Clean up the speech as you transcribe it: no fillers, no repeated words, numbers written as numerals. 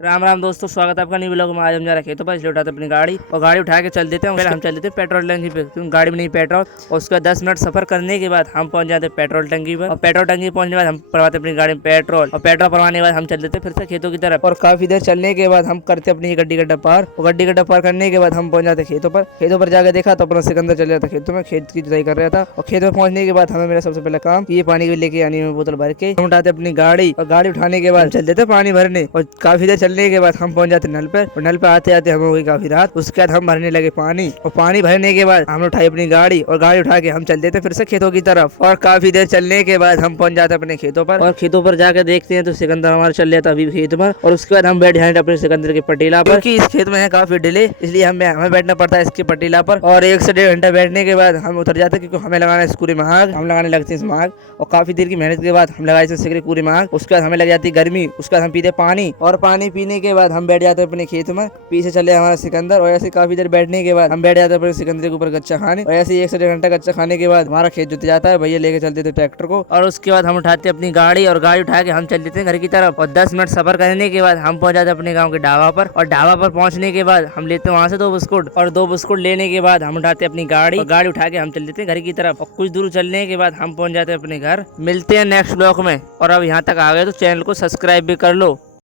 राम राम दोस्तों, स्वागत है आपका न्यू ब्लॉग में। आज हम जा रहे खेतों पर, इसलिए उठाते अपनी गाड़ी और गाड़ी उठा के चल देते हैं। पहले हम चल देते हैं पेट्रोल टंकी पे, क्योंकि गाड़ी में नहीं पेट्रोल। और उसके बाद 10 मिनट सफर करने के बाद हम पहुंच जाते हैं पेट्रोल टंकी पर। और पेट्रोल टंकी पहुंचने के बाद हम भरवाते अपनी गाड़ी में पेट्रोल, और पेट्रोल भरवाने के बाद हम चल देते फिर से खेतों की तरफ। और काफी देर चलने के बाद हम करते अपनी गड्डी गड्ढा पार, और गड्डी गड्ढा पार करने के बाद हम पहुंच जाते खेतों पर। खेतों पर जाकर देखा तो अपना सिकंदर चल जाता खेतों में, खेत की जुताई कर रहा था। और खेत में पहुंचने के बाद हमें मेरा सबसे पहला काम ये पानी लेके आनी है बोतल भर के। हम उठाते अपनी गाड़ी, और गाड़ी उठाने के बाद चल देते पानी भरने। और काफी देर चलने के बाद हम पहुंच जाते नल पर, और नल पे आते आते हमें हो गई काफी रात। उसके बाद हम भरने लगे पानी, और पानी भरने के बाद हम उठाई अपनी गाड़ी, और गाड़ी उठा के हम चल देते फिर से खेतों की तरफ। और काफी देर चलने के बाद हम पहुंच जाते अपने खेतों पर, और खेतों पर जाकर देखते हैं तो सिकंदर हमारा चल रहा था अभी खेत पर। और उसके बाद हम बैठ जाते अपने सिकंदर के पटेला पर, क्योंकि इस खेत में है काफी डिले, इसलिए हमें बैठना पड़ता है इसके पटेला पर। और 1 से 1.5 घंटा बैठने के बाद हम उतर जाते, क्योंकि हमें लगाना है स्कूरी में आग, हम लगाने लगते हैं इसमें आग। और काफी देर की मेहनत के बाद हम लगाए सिकरी पूरी में आग। उसके बाद हमें लग जाती गर्मी, उसके बाद हम पीते पानी, और पानी पीने के बाद हम बैठ जाते अपने खेत में। पीछे चले हमारा सिकंदर, और ऐसे काफी देर बैठने के बाद हम बैठ जाते अपने सिकंदर के ऊपर कच्चा खाने। और ऐसे 1 से 1.5 घंटा कच्चा खाने के बाद हमारा खेत जुत जाता है, भैया लेके चलते थे ट्रैक्टर को। और उसके बाद हम उठाते अपनी गाड़ी, और गाड़ी उठा के हम चल देते हैं घर की तरफ। और 10 मिनट सफर करने के बाद हम पहुंच जाते अपने गाँव के ढाबा पर। और ढाबा पर पहुंचने के बाद हम लेते हैं वहाँ से 2 बिस्कुट, और 2 बिस्कुट लेने के बाद हम उठाते अपनी गाड़ी, और गाड़ी उठा के हम चल देते हैं घर की तरफ। और कुछ दूर चलने के बाद हम पहुंच जाते हैं अपने घर। मिलते हैं नेक्स्ट ब्लॉग में, और अब यहाँ तक आ गए तो चैनल को सब्सक्राइब भी कर लो।